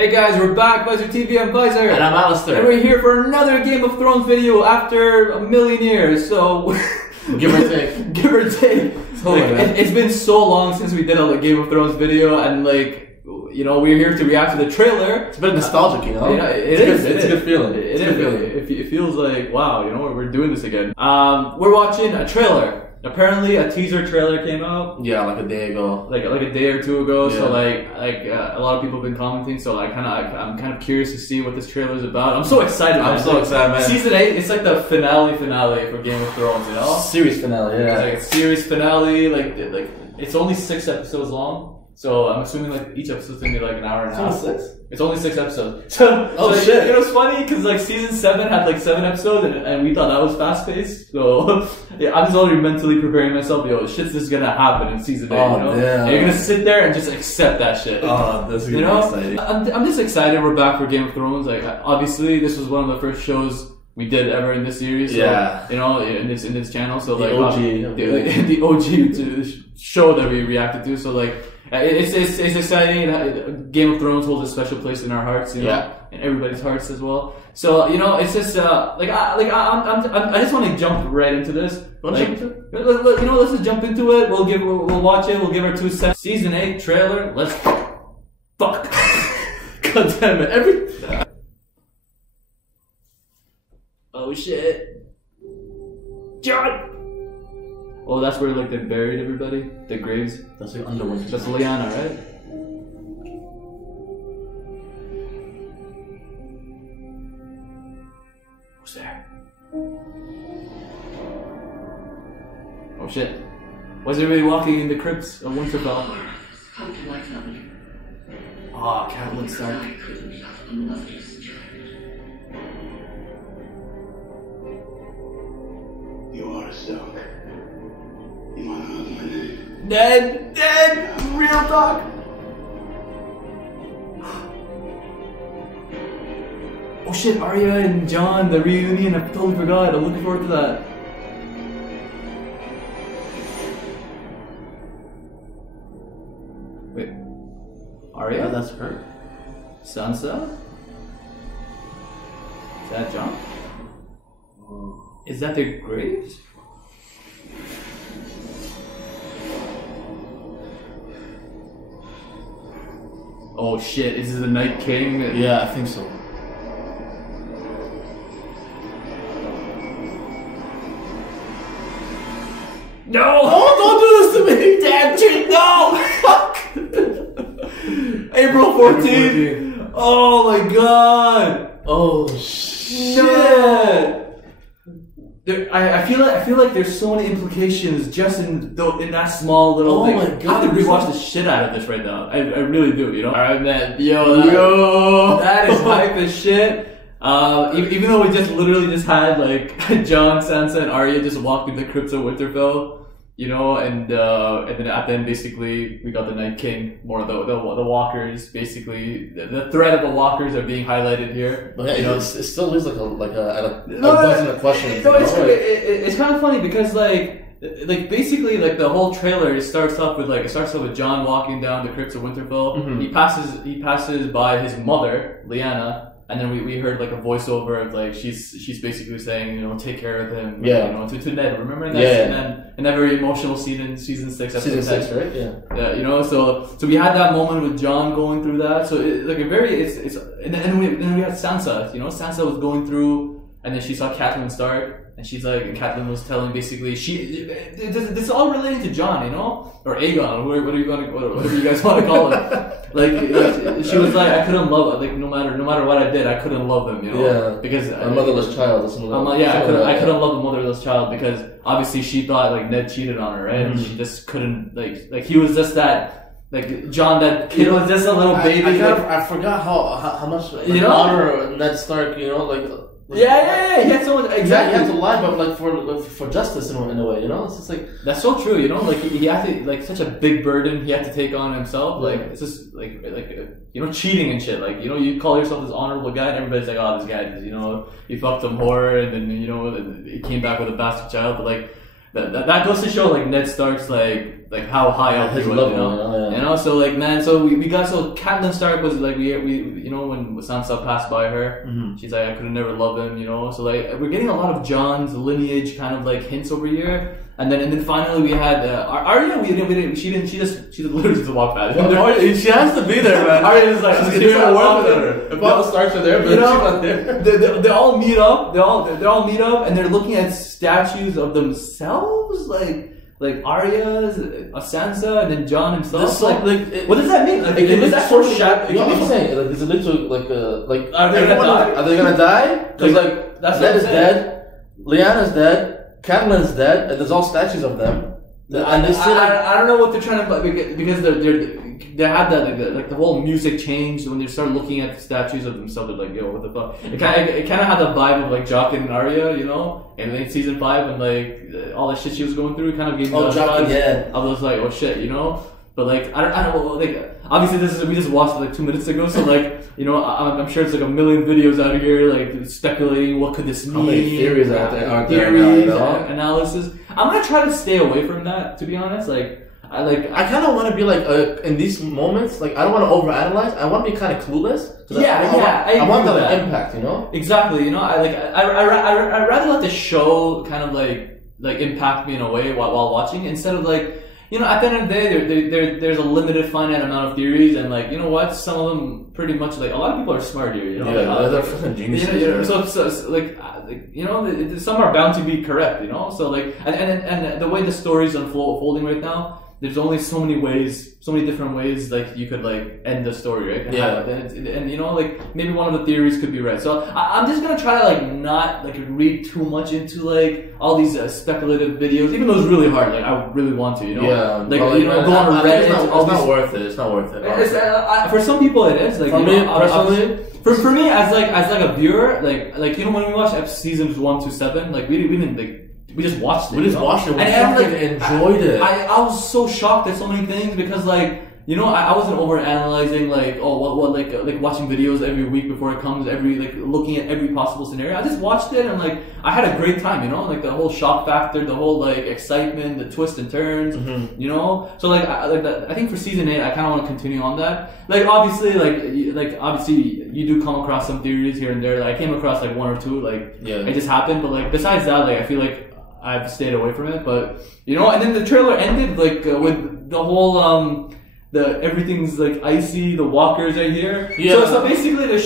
Hey guys, we're back, Visor TV, I'm Visor. And I'm Alistair. And we're here for another Game of Thrones video after a million years, so... Give or take. Give or take. It's been so long since we did a Game of Thrones video, and you know, we're here to react to the trailer. It's a bit nostalgic, you know? Yeah, it's a good feeling. It feels like, wow, you know, we're doing this again. We're watching a trailer. Apparently, a teaser trailer came out. Yeah, like a day ago. Like a day or two ago. Yeah. So a lot of people have been commenting. So I'm kind of curious to see what this trailer is about. I'm so excited. I'm so excited, man. Season 8, it's like the finale for Game of Thrones, you know? Series finale, yeah. It's like a series finale. Like it's only 6 episodes long. So I'm assuming like each episode's gonna be like an hour and a half. It's only 6? It's only 6 episodes. So shit! You know, it's funny because like season 7 had like 7 episodes, and we thought that was fast paced. So yeah, I'm just already mentally preparing myself. Yo, shit's just gonna happen in season 8. Oh, you know, damn. and you're gonna sit there and just accept that shit. Oh, this is gonna be exciting. I'm just excited. We're back for Game of Thrones. Like obviously, this was one of the first shows we did ever in this series. So, yeah. You know, in this channel. So the like OG, the OG show that we reacted to. So like. It's exciting. Game of Thrones holds a special place in our hearts, you know, yeah, and everybody's hearts as well. So you know, it's just I just want to jump right into this. You know, let's just jump into it. We'll watch it. We'll give our 2 cents. Season 8 trailer. Let's fuck. God damn it! Oh shit, John. Oh, that's where like they buried everybody? The graves? That's the underworld. That's Lyanna, right? Who's there? Oh shit. Why is everybody walking in the Crypts of Winterfell? Ah, Catelyn Stark. You are a Stark. You want to know my name? Dead! Real talk! Oh shit, Arya and Jon, the reunion, I totally forgot. I'm looking forward to that. Wait. Arya? Yeah, that's her. Sansa? Is that Jon? Is that their graves? Oh shit, is this the Night King? Yeah, I think so. No! Oh, don't do this to me! Damn shit, no! Fuck! April 14th! Oh my god! Oh shit! Shit! I feel like there's so many implications just in that small little thing. Oh my god! I have to rewatch the shit out of this right now. I really do, you know? Alright man, yo, that is hype as shit. Even though we just literally had like Jon, Sansa, and Arya just walking the Crypts of Winterfell, you know, and then at the end basically we got the Night King, more of the walkers, basically the threat of the walkers are being highlighted here. But yeah, you know, it still is like a dozen of questions. No, it's kind of funny because like basically like the whole trailer starts off with Jon walking down the Crypts of Winterfell. Mm-hmm. He passes by his mother, Lyanna. And then we heard like a voiceover of like she's basically saying, you know, take care of him, yeah, you know, to Ned. Remember that? Yeah. And that very emotional scene in season 6, episode 10. Season 6, right? Yeah. Yeah, you know, so we had that moment with Jon going through that. So and then we had Sansa. You know, Sansa was going through, and then she saw Catelyn Stark. And she's like, and Catelyn was telling basically, this is all related to Jon, you know, or Aegon, whatever you guys want to call it. Like she was like, I couldn't love it. Like no matter what I did, I couldn't love him, you know. Yeah. Because a motherless child. I couldn't love a motherless child because obviously she thought like Ned cheated on her, right? Mm-hmm. And she just couldn't like he was just that. Like Jon, that kid was just a little baby. I forgot how much you know honor Ned Stark, you know, like. Yeah. He had so much. Exactly. He had to lie, but like for justice in a way, you know. It's just like that's so true, you know. Like he had to like such a big burden he had to take on himself. Like it's just like you know, cheating and shit. Like you know, you call yourself this honorable guy, and everybody's like, oh, this guy, you know, he fucked some whore, and then you know, he came back with a bastard child. But like that goes to show like Ned Stark's like how high up his he was, level, you know. So like man, so we got so Catelyn Stark was like we you know when Sansa passed by her, she's like I could have never loved him, you know. So like we're getting a lot of Jon's lineage kind of like hints over here. And then finally we had Arya. She literally just walked past. She has to be there, man. Arya is like she's even worth it. If all the Starks are there, but she's not there. They all meet up. They all meet up, and they're looking at statues of themselves, like Arya's, Sansa, and then Jon himself. This, like, what does that mean? Like, is that sort of you know what I'm saying? Like, is it like are they gonna die? Are they gonna die? Because like Ned is dead, Lyanna's dead. Catelyn's dead, and there's all statues of them. And they still I don't know what they're trying to because they had that like the whole music changed when they started looking at the statues of themselves. They're like, yo, what the fuck? It kind of had the vibe of like Jock and Arya, you know, in like season 5 and like all the shit she was going through. It kind of gave me those vibes. Yeah. I was like, oh shit, you know. But like I don't know, like obviously we just watched it like 2 minutes ago, so like you know I'm sure it's like a million videos out here like speculating what could this mean. How many theories out there? Analysis. I'm gonna try to stay away from that, to be honest. I kind of want to be like in these moments, like I don't want to overanalyze. I want to be kind of clueless. I want that impact, you know. Exactly, you know. I rather let the show kind of like impact me in a way while watching instead of like. You know, at the end of the day, there's a limited, finite amount of theories, and like, you know what? Some of them pretty much like a lot of people are smart here. You know, they're fucking geniuses. You know, so like, you know, some are bound to be correct. You know, so like, and the way the story's unfolding right now, there's only so many different ways like you could like end the story, right? And you know, like maybe one of the theories could be right. So I'm just gonna try to like not like read too much into like all these speculative videos, even though it's really hard. Like I really want to, you know, you know, go on Reddit. It's not worth it. It's not worth it. For some people, it is. Like for me personally. For me, as a viewer, like you know, when we watched seasons 1 to 7, like we didn't like. We just watched it. We enjoyed it. I was so shocked at so many things because like you know I wasn't over analyzing like what like watching videos every week before it comes, looking at every possible scenario. I just watched it and like I had a great time, you know, like the whole shock factor, the whole like excitement, the twists and turns, you know. So like I think for season 8 I kind of want to continue on that. Like obviously obviously you do come across some theories here and there. Like I came across like 1 or 2, it just happened. But like besides that, like I feel like I've stayed away from it, but you know, and then the trailer ended like with the whole everything's like icy, the walkers are here. Yeah. So basically they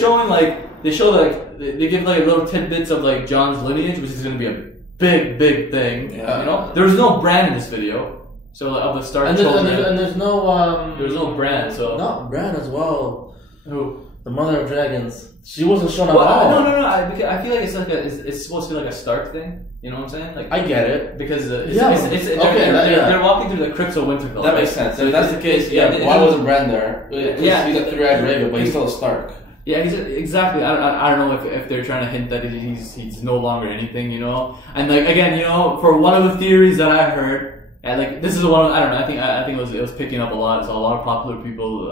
give like little tidbits of like Jon's lineage, which is gonna be a big thing. Yeah. You know, there's no Bran in this video, so of the Stark children. And there's no Bran, so not Bran as well. Who? The Mother of Dragons. She wasn't shown at all. No. I feel like it's supposed to be like a Stark thing. You know what I'm saying? Like I get it because they're walking through the Crypts of Winterfell. That makes sense. If that's the case, why wasn't Bran there? Yeah, he's a 3-eyed raven, but he's still a Stark. Yeah, exactly. I don't know if they're trying to hint that he's no longer anything, you know. And like again, you know, for one of the theories that I heard. And like this is one of, I don't know, I think it was picking up a lot. So a lot of popular people,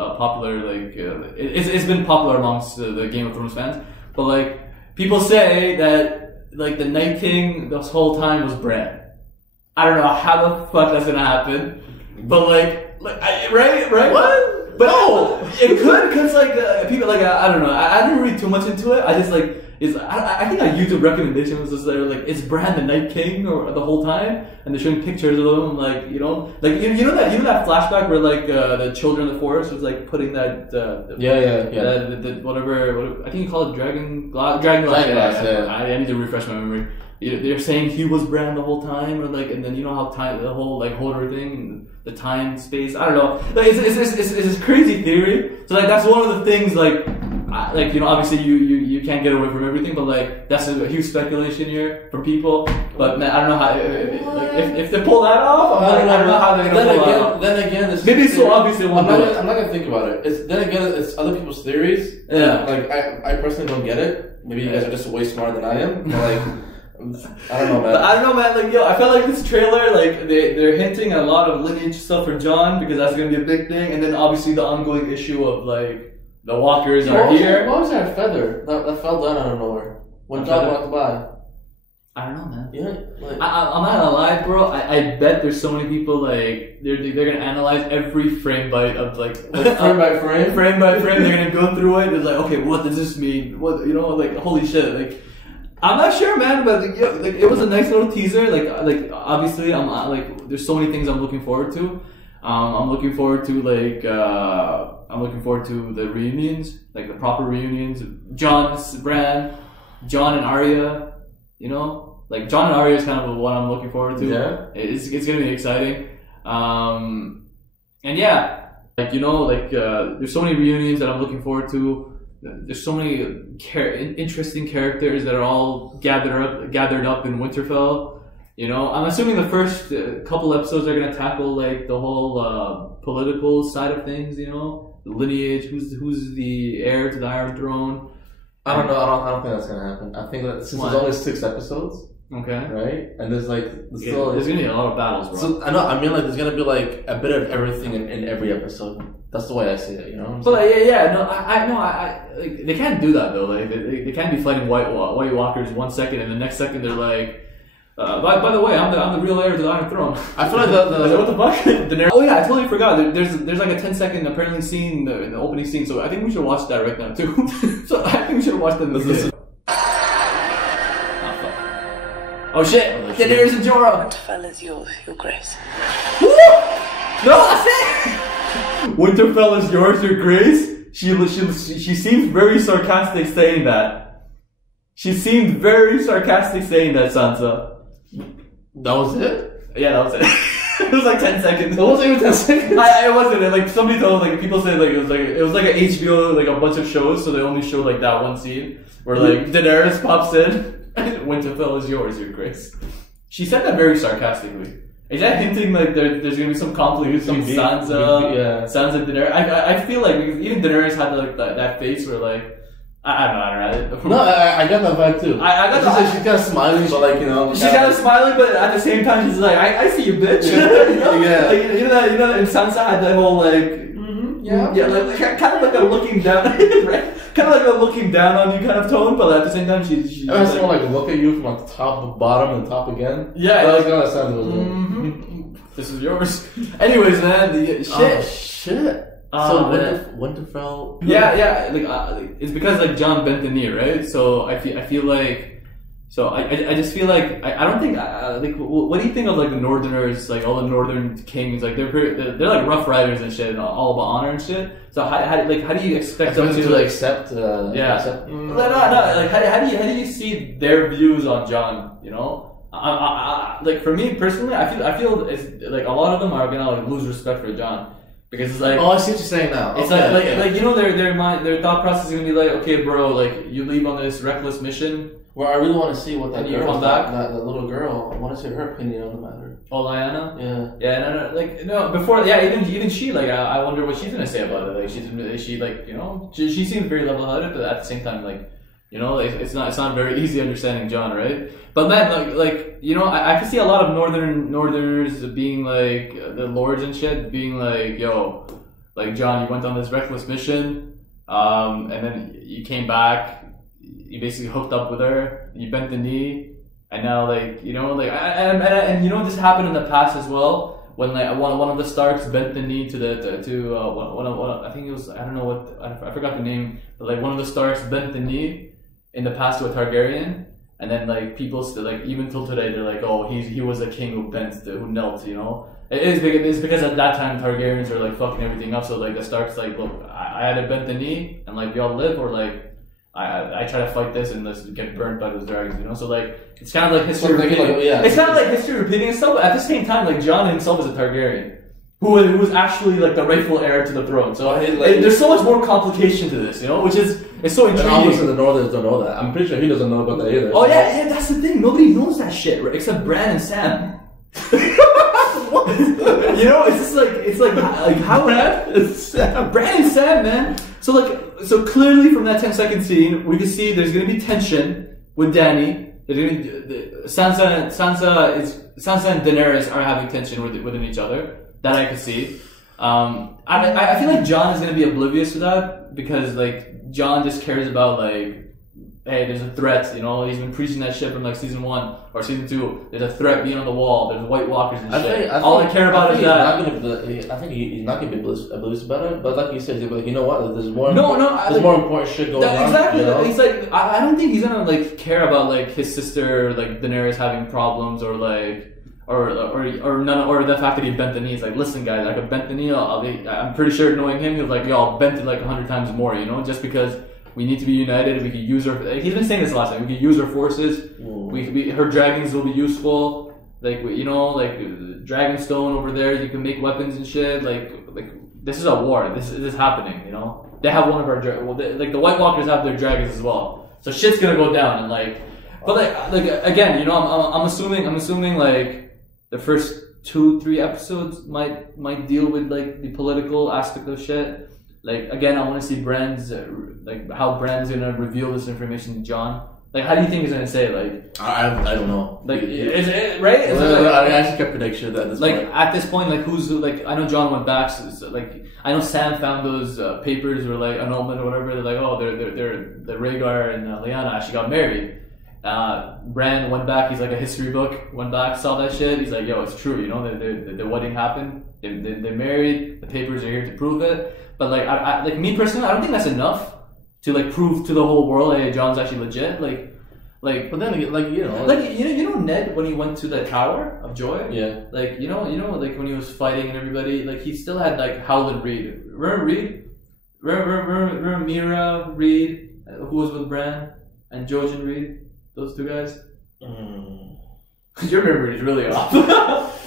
it's been popular amongst the Game of Thrones fans. But like people say that like the Night King this whole time was Bran. I don't know how the fuck that's gonna happen, but right? What? But no, it could because like people like I don't know. I didn't read too much into it. I just like. I think a YouTube recommendation was just like, is Bran the Night King or the whole time? And they're showing pictures of him, like you know that flashback where like the children of the forest was like putting that whatever I think you call it dragon glass. I need to refresh my memory. They're saying he was Bran the whole time, or like, and then you know how time the whole like Hodor thing, the time space. I don't know. Like it's this crazy theory. So like that's one of the things like you know obviously you can't get away from everything, but like that's a huge speculation here from people. But man, I don't know how if they pull that off. I don't know how they're gonna pull that off. Then again, maybe it's so obvious they won't do it. I'm not gonna think about it. It's other people's theories. Yeah. Like I personally don't get it. Maybe you guys are just way smarter than I am. But like. I don't know, man. Like, yo, I felt like this trailer, like, they're hinting at a lot of lineage stuff for Jon because that's gonna be a big thing, and then obviously the ongoing issue of like the walkers are here. What was that feather that fell down out of nowhere when Jon walked by? I don't know, man. Yeah, like, I'm not gonna lie, bro. I bet there's so many people like they're gonna analyze every frame by frame by frame. Frame by frame. They're gonna go through it. It's like, okay, what does this mean? What like holy shit, like. I'm not sure, man, but like it was a nice little teaser. Like obviously, I'm like there's so many things I'm looking forward to. I'm looking forward to the reunions, like the proper reunions. Jon and Arya, you know, like Jon and Arya is kind of what I'm looking forward to. Yeah, it's gonna be exciting. And yeah, like you know, like there's so many reunions that I'm looking forward to. There's so many interesting characters that are all gathered up in Winterfell. You know, I'm assuming the first couple episodes are gonna tackle like the whole political side of things. You know, the lineage, who's the heir to the Iron Throne. I don't know. I don't think that's gonna happen. I think that since there's only 6 episodes. Okay. Right? And there's like there's gonna be a lot of battles, bro. So I mean like there's gonna be like a bit of everything in every episode. That's the way I see it, you know. But like, I like, they can't do that though. Like they can't be fighting White Walkers 1 second and the next second they're like, by the way, I'm the real heir to the Iron Throne. I feel like the what the fuck? Oh yeah, I totally forgot. There's like a 10-second apparently scene in the opening scene. So I think we should watch that right now too. So I think we should watch that. Oh shit! Daenerys and Jorah! Winterfell is yours, your grace. Woo! No, that's it! Winterfell is yours, your grace? She seems very sarcastic saying that. She seemed very sarcastic saying that, Sansa. That was it? Yeah, that was it. It was like 10 seconds. It wasn't even 10 seconds? It wasn't. Like somebody told, like people said like it was like an HBO, like a bunch of shows, so they only showed like that one scene where like Daenerys pops in. Winterfell is yours, your grace. She said that very sarcastically. Is that hinting like there's gonna be some conflict with some Sansa, Sansa, Daenerys? I feel like even Daenerys had like that face where like I don't know. No, I got that vibe too. She's kind of smiling, but like you know, she's kind of smiling, but at the same time she's like, I see you, bitch. You know? Yeah. Like, you know that, and Sansa had that whole like. Yeah, like kind of like a looking down, right? Kind of like a looking down on you kind of tone, but at the same time, she's like, someone like look at you from like top, bottom, and top again. Yeah, that's how that sounds. This is yours. Anyways, man, shit. Oh, shit. So Winterfell. Yeah. Like it's because like Jon bent the knee, right? So I feel like. So I just feel like I don't think like what do you think of like the Northerners, like all the Northern kings, like they're like rough riders and shit and all about honor and shit. So how do you expect them to like, accept? No, like how do you see their views on Jon? You know, like for me personally, I feel it's like a lot of them are gonna like lose respect for Jon. Because it's like, oh, I see what you're saying now. It's like you know their thought process is gonna be like, okay, bro, like you leave on this reckless mission. Well, I really want to see what that girl, come back. That little girl. I want to see her opinion on the matter. Oh, Lyanna? Yeah. No, before, even she, like, I wonder what she's gonna say about it. Like, she like, you know, she seems very level-headed, but at the same time, like, you know, like, it's not very easy understanding Jon, right? But man, like, you know, I can see a lot of Northerners being like the lords and shit, being like, yo, like Jon, you went on this reckless mission, and then you came back. You basically hooked up with her. You bent the knee, and now like you know like and you know this happened in the past as well when like one of the Starks bent the knee to one of I think it was I don't know what I forgot the name, but like one of the Starks bent the knee in the past to a Targaryen, and then like people still like even till today they're like, oh, he was a king who knelt, you know. It's because at that time Targaryens are like fucking everything up, so like the Starks like, look, I either bent the knee and like we all live, or like I try to fight this and let's get burnt by those dragons, you know. So like it's kind of like history repeating. It's kind of like history repeating itself, but at the same time, like Jon himself is a Targaryen who was actually like the rightful heir to the throne. So there's so much more complication to this, you know, which is it's so intriguing. And obviously the Northerners don't know that. I'm pretty sure he doesn't know about that either. Oh yeah, that's the thing. Nobody knows that shit, right? Except Bran and Sam. What? You know, it's like how Bran and Sam, man. So clearly from that 10-second scene, we can see there's gonna be tension with Dany. There's gonna be Sansa and Daenerys are having tension within each other. That I could see. I feel like Jon is gonna be oblivious to that because like Jon just cares about like hey, there's a threat, you know, he's been preaching that shit from like season 1 or season 2. There's a threat being on the wall. There's White Walkers and shit. All I care about is that. I think he's not gonna be oblivious about it. But like you said, he's like, you know what? There's more. There's more important shit going on. Exactly. You know? He's like, I don't think he's gonna like care about like his sister, like Daenerys having problems or like. Or the fact that he bent the knee. He's like, listen, guys, I could bend the knee. I'm pretty sure knowing him, he was like, yo, I'll bend it like 100 times more. You know, just because we need to be united, we could use our. He's been saying this last time. We could use our forces. Her dragons will be useful. Like you know, like Dragonstone over there, you can make weapons and shit. Like this is a war. This is happening. You know, they have one of our like the White Walkers have their dragons as well. So shit's gonna go down and like, but like again, you know, I'm assuming like. The first 2-3 episodes might deal with like the political aspect of shit. Like again, I want to see Bran's like how Bran's gonna reveal this information to Jon. Like, how do you think he's gonna say it? Like, I don't know. Like, is it right? I actually got prediction at this point. Like at this point, like who's like? I know Jon went back. So, like I know Sam found those papers or like annulment or whatever. They're like, oh, they're Rhaegar and Lyanna actually got married. Bran went back. He's like a history book. Went back, saw that shit. He's like, yo, it's true. You know, the wedding happened. They married. The papers are here to prove it. But like, I like me personally, I don't think that's enough to like prove to the whole world, hey, Jon's actually legit. Like. But then like you know Ned when he went to the Tower of Joy. Yeah. Like you know like when he was fighting and everybody, like he still had like Howland Reed. Remember Reed? Remember Mira Reed, who was with Bran, and Jojen Reed. Those two guys? Your memory is really off.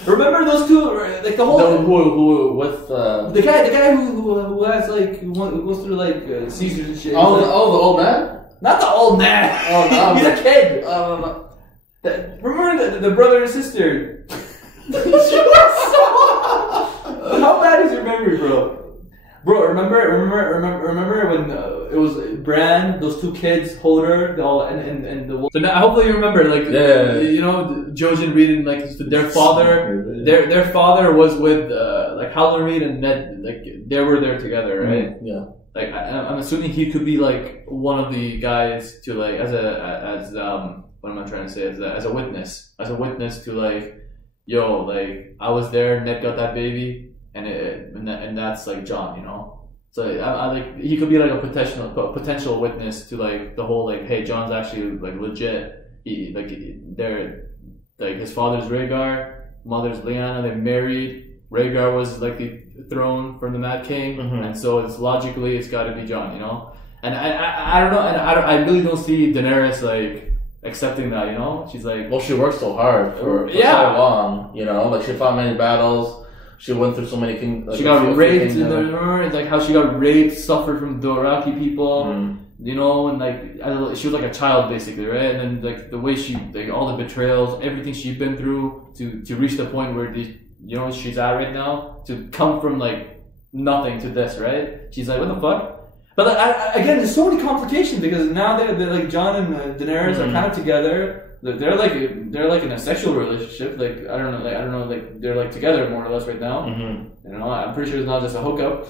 Remember those two? Like the whole... Who with... The guy who has like... Who goes through like Caesars and shit. The old man? Not the old man! Oh, no. He's a kid! Remember the brother and sister? How bad is your memory, bro? Bro, remember when it was Bran, those two kids, Hodor, and the. So now, hopefully you remember, like, you know, Jojen Reed and like their father, their father was with like Howland Reed and Ned, like they were there together, right? Yeah. Like I'm assuming he could be like one of the guys to like as what am I trying to say as a witness to like, yo, like I was there, Ned got that baby. And that's like Jon, you know. So I like he could be like a potential witness to like the whole like, hey, Jon's actually like legit. They're like his father's Rhaegar, mother's Lyanna. They're married. Rhaegar was like the throne from the Mad King, and so it's logically it's got to be Jon, you know. And I don't know, and I really don't see Daenerys like accepting that, you know. She's like, well, she worked so hard for so long, you know. Like she fought many battles. She went through so many things. Like, she got raped like how she got raped, suffered from Dothraki people, you know, and like she was like a child basically, right? And then like the way she, like all the betrayals, everything she'd been through to reach the point where you know she's at right now, to come from like nothing to this, right? She's like, what the fuck? But like, again, there's so many complications because now they're like Jon and Daenerys are kind of together. They're like in a sexual relationship. Like I don't know, like they're like together more or less right now. You know, I'm pretty sure it's not just a hookup.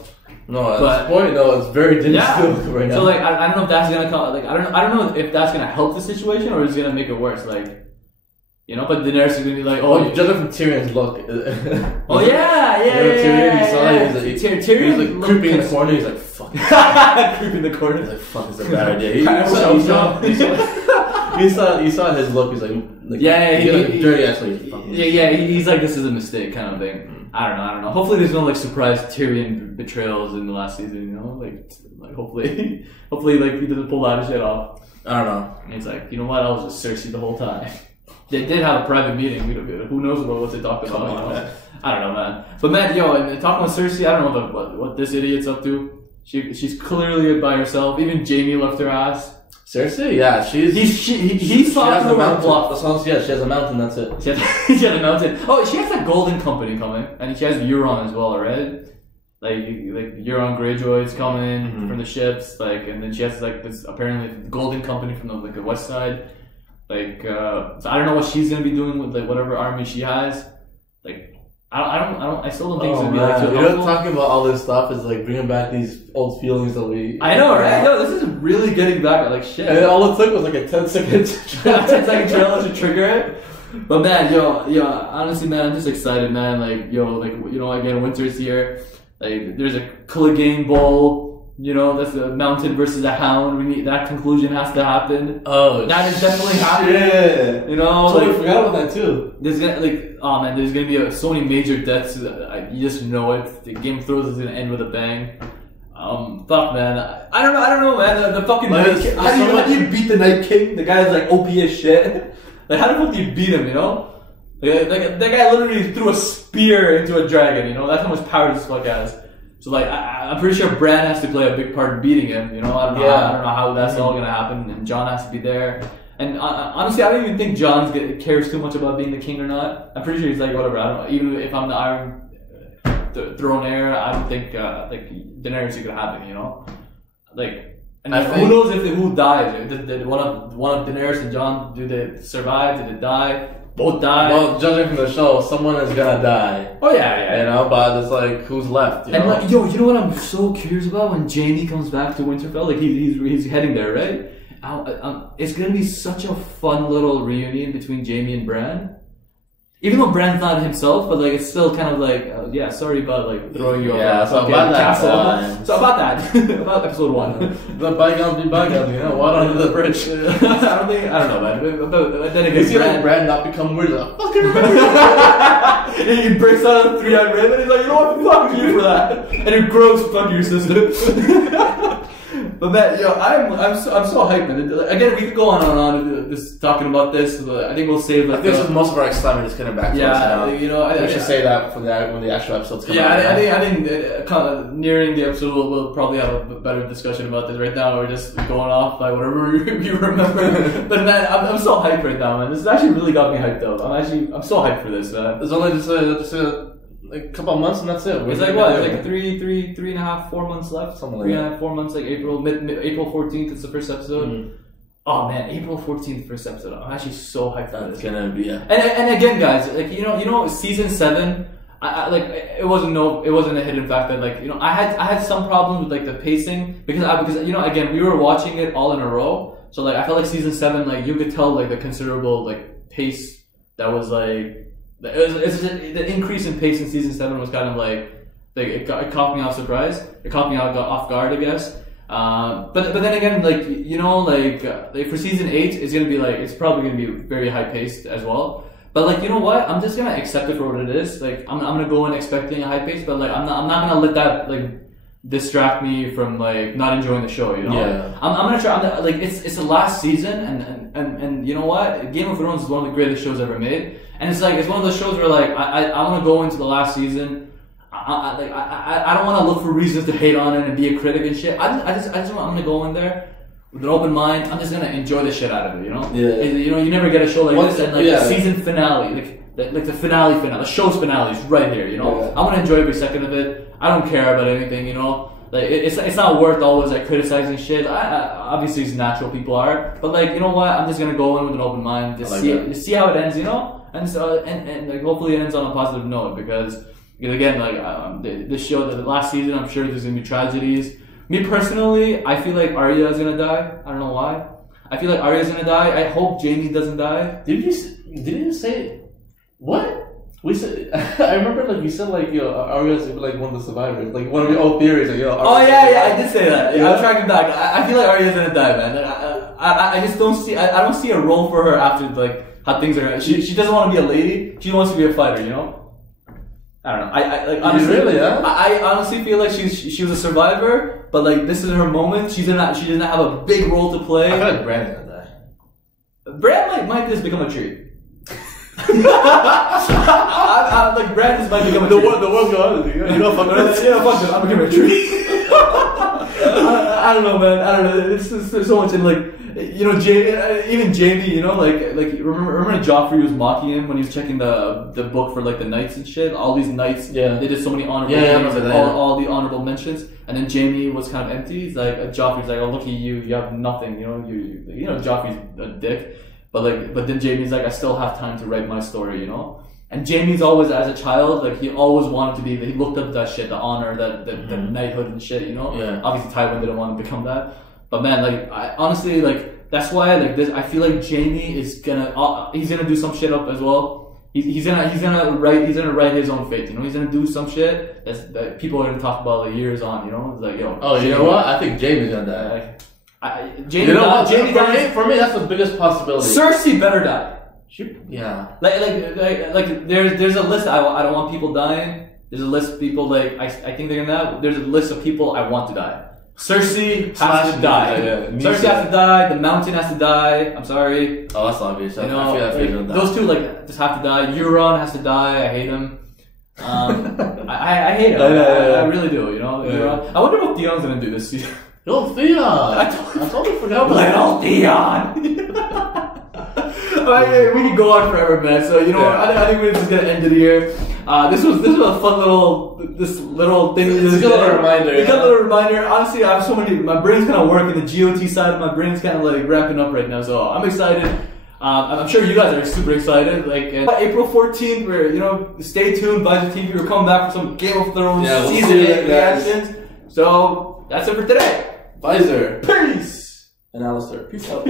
No, at this point, no, it's very dangerous right now. So like I don't know if that's gonna come. Like I don't know if that's gonna help the situation or it's gonna make it worse. Like. You know, but Daenerys is gonna be like, oh, judge from Tyrion's look. Oh yeah. Tyrion, you saw it. Tyrion was like creeping in the corner. He's like, fuck. Creeping in the corner. He's like, fuck, it's a bad idea. You saw his look. He's like dirty ass. He's like, this is a mistake, kind of thing. I don't know. Hopefully, there's no like surprise Tyrion betrayals in the last season. You know, like hopefully, like he doesn't pull that shit off. I don't know. And he's like, you know what? I was just Cersei the whole time. They did have a private meeting. Who knows what they talked about? Come on, man. I don't know, man. But man, yo, and talking about Cersei, I don't know what this idiot's up to. She's clearly by herself. Even Jaime left her ass. Cersei, yeah, he thought has a mountain. She has a mountain. That's it. She has a mountain. Oh, she has that golden company coming, and she has Euron as well, right? Like Euron Greyjoy's coming from the ships, like, and then she has like this apparently golden company from the west side. Like, so I don't know what she's gonna be doing with like whatever army she has. Like, I still don't think it's gonna be like too you helpful. know, talking about all this stuff is like bringing back these old feelings that we. I know, right? Yo, this is really getting back at like shit. And all it took was like a 10-second 10-second trailer to trigger it. But man, honestly, man, I'm just excited, man. Like, again, winter's here. Like, there's a Clegane Bowl. That's a mountain versus a hound. That conclusion has to happen. Oh, that is definitely happening. Yeah. Totally forgot about that too. There's gonna there's gonna be so many major deaths. You just know it. The Game of Thrones is gonna end with a bang. Fuck, man. I don't know, man. The fucking Night King. How do you beat the Night King? The guy's like OP as shit. Like, how the fuck do you beat him? Like, that guy literally threw a spear into a dragon. That's how much power this fuck has. So like, I'm pretty sure Bran has to play a big part in beating him. I don't know how that's all gonna happen, and Jon has to be there. And honestly, I don't even think Jon cares too much about being the king or not. I'm pretty sure he's like, whatever. I don't know. Even if I'm the Iron Throne heir, I don't think like Daenerys is gonna have it. Like, and who knows who dies? Did one of Daenerys and Jon, do they survive? Did they die? Both die. Well, judging from the show, someone is gonna die. Oh yeah. But it's like, who's left? And like, you know what I'm so curious about when Jaime comes back to Winterfell? Like, he's heading there, right? It's gonna be such a fun little reunion between Jaime and Bran. Even though Bran's not himself, but like, it's still kind of like, sorry about like throwing you off so about castle. That so about that, about episode 1. The bygones be bygones, water under the bridge. I don't know, man. But then again, you see like Bran not become weird, like, fucking remember. He breaks out of 3-eyed raven, and he's like, you know what, fuck you for that. And he grows, fuck your sister. But man, I'm so hyped, man. Again, we could go on and on just talking about this. But I think we'll save like this is most of our excitement is coming back to us now. I should say that when the actual episodes come out. I think kind of nearing the episode, we'll probably have a better discussion about this. Right now, we're just going off by whatever we remember. But man, I'm so hyped right now, man. This has actually really got me hyped up. I'm so hyped for this, man. It's only just a couple of months and that's it. It's like what? It's like three and a half, 4 months left. Something like that. 4 months, like April 14th. It's the first episode. Mm-hmm. Oh man, April 14th, first episode. I'm actually so hyped for this. It's gonna be And again, guys, like season 7. I like it wasn't a hidden fact that like I had some problems with like the pacing because again we were watching it all in a row. So like I felt like season 7 like you could tell like the considerable like pace that was like. The increase in pace in season 7 was kind of like it caught me off surprise. It caught me off guard, I guess. But then again, like for season 8, it's probably gonna be very high paced as well. But like, you know what? I'm just gonna accept it for what it is. Like I'm gonna go in expecting a high pace, but like I'm not gonna let that like distract me from like not enjoying the show. Yeah. I'm gonna try. It's the last season, and you know what? Game of Thrones is one of the greatest shows ever made. And it's one of those shows where like I want to go into the last season. I don't want to look for reasons to hate on it and be a critic and shit. I'm gonna go in there with an open mind. I'm just gonna enjoy the shit out of it. Yeah. You never get a show like this and like the season finale, like the finale, the show's finale is right here. I want to enjoy every second of it. I don't care about anything. Like it's not worth always like criticizing shit. Obviously, it's natural people are, but like you know what? I'm just gonna go in with an open mind to see how it ends. And like hopefully it ends on a positive note because again like the show the last season I'm sure there's gonna be tragedies. Me personally, I feel like Arya is gonna die. I don't know why. I feel like Arya's gonna die. I hope Jaime doesn't die. Did you say what? We said I remember like you said like Arya's like one of the survivors, like one of your old theories. Like, I did say that. Yeah. I'm tracking back. I feel like Arya's gonna die, man. I just don't see. I don't see a role for her after like how things are. She doesn't want to be a lady. She wants to be a fighter. I don't know. I like honestly. Really? Yeah. I honestly feel like she was a survivor, but like this is her moment. She doesn't have a big role to play. I feel like Bran's gonna die. Bran might just become a tree. Like Bran just might become a tree. The world's going on. Fuck this. I'm becoming a tree. I don't know, man. I don't know. There's so much in like. Even Jaime, like remember Joffrey was mocking him when he was checking the book for like the knights and shit. All these knights, they did so many honorable things, all the honorable mentions, and then Jaime was kind of empty. He's like Joffrey's like, oh look at you have nothing. Joffrey's a dick, but then Jaime's like, I still have time to write my story, And And Jaime's always, as a child, like he always wanted to be. He looked up that shit, the honor, the knighthood and shit. You know. Yeah. Obviously, Tywin didn't want to become that. But man, like I honestly like that's why like this. I feel like Jaime is gonna he's gonna do some shit up as well. He's gonna write his own fate. You know, he's gonna do some shit that people are gonna talk about like years on. You know, it's like yo. Oh, you know what? I think Jaime's gonna die. Jaime, you know what? For me, that's the biggest possibility. Cersei better die. Yeah. Like there's a list. I don't want people dying. There's a list of people like I think they're gonna. There's a list of people I want to die. Cersei has to die. Cersei has to die. The Mountain has to die. I'm sorry. Oh, that's obvious. You know, like, those two like just have to die. Euron has to die. I hate him. I hate him. I really do. You know, Euron. I wonder what Theon's gonna do this season. Yo, Theon. I totally forgot about little Theon. We could go on forever, man. So you know, I think we're just gonna end it here. This was a fun little thing. It's a little reminder. It's a little reminder. Honestly, I have so many. My brain's kind of working. The GOT side of my brain's kind of like ramping up right now. So I'm excited. I'm sure you guys are super excited. Like April 14th, we're stay tuned. Visor TV. We're coming back for some Game of Thrones season 8 reactions. So that's it for today. Visor. Peace. And Alistair. Peace out.